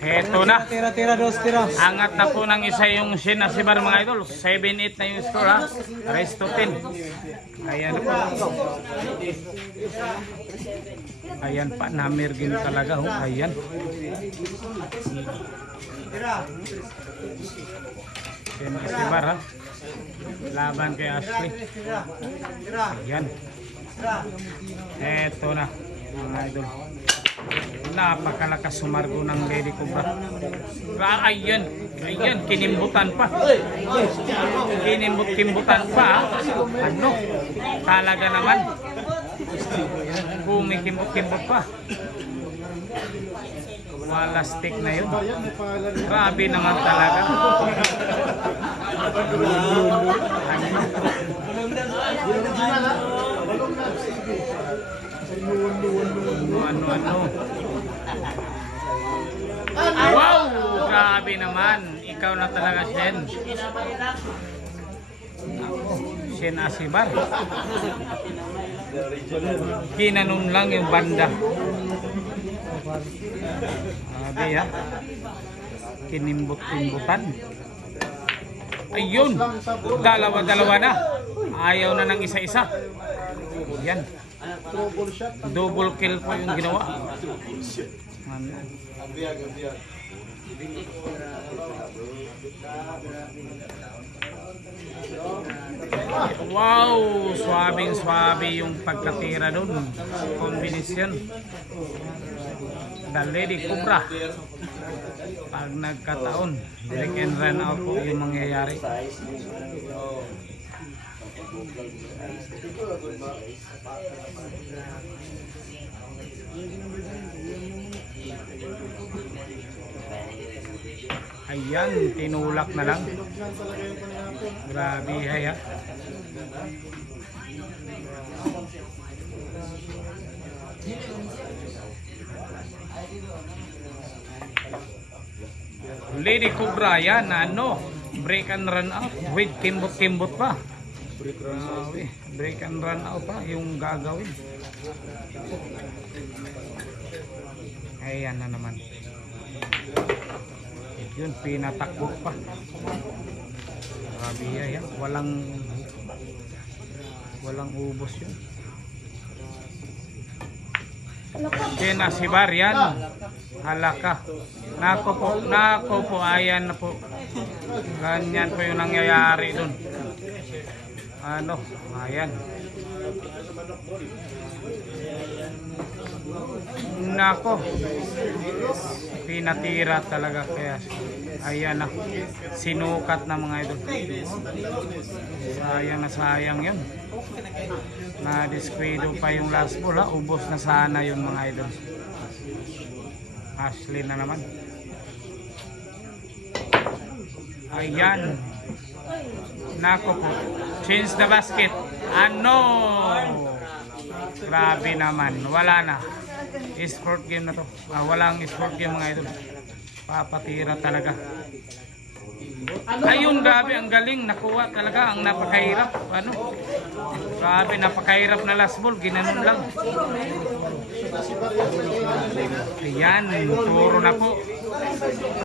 Heto na. Tira, dos, tira. Angat na po ng isa yung Shin Asibar mga idol. 7-8 na yung score ha. Race to 10. Ayan po. Ayan pa, namirgin talaga. Oh. Ayan. Shin Asibar ha. Laban kay Ashley. Ayan. Eto na mga idol. Napakalakas sumargo ng Lady Cobra. Ayan, ayan, kinimbutan pa. Kimbutan pa. Ano? Talaga naman. Kumikimbot pa. Wala stick na yun. Grabe naman talaga. Ano. Wow! Grabe naman. Ikaw na talaga, Shen. Shen Asibar. Kinanon lang yung banda. Grabe ha. Kinimbot-kimbutan. Ayun. Dalawa-dalawa na. Ayaw na ng isa-isa. Yan. Double kill po yung ginawa. Wow! Swabing-swabe yung pagkatira dun. Kombinasyon. The Lady Cobra. Pag nagkataon, direct and run out po yung mangyayari. Ayan, tinulak na lang. Grabe ha. Lady Cobra yan, ano, break and run out with kimbot pa. Break and run out pa yung gagawin. Ayan na naman. Yun, pinatakbo pa. Grabe yan. Walang ubos yun. Shin Asibar yan. Halaka. Nako po, ayan na po. Ganyan po yung nangyayari dun. Ano, ayan. Nako. Pinatira talaga kaya. Ayan na. Sinukat na mga idol. Sayang yun. Na-disquedo pa yung last ball ha. Ubos na sana yun mga idol. Ashley na naman. Ayan. Nako po. Change the basket. Ano? Grabe naman. Wala na. Sport game na to. Walang sport game mga idol. Papatira talaga. Ayun, grabe. Ang galing. Nakuha talaga. Ang napakahirap. Ano? Grabe. Napakahirap na last ball. Ginanon lang. Ayan. Puro na po.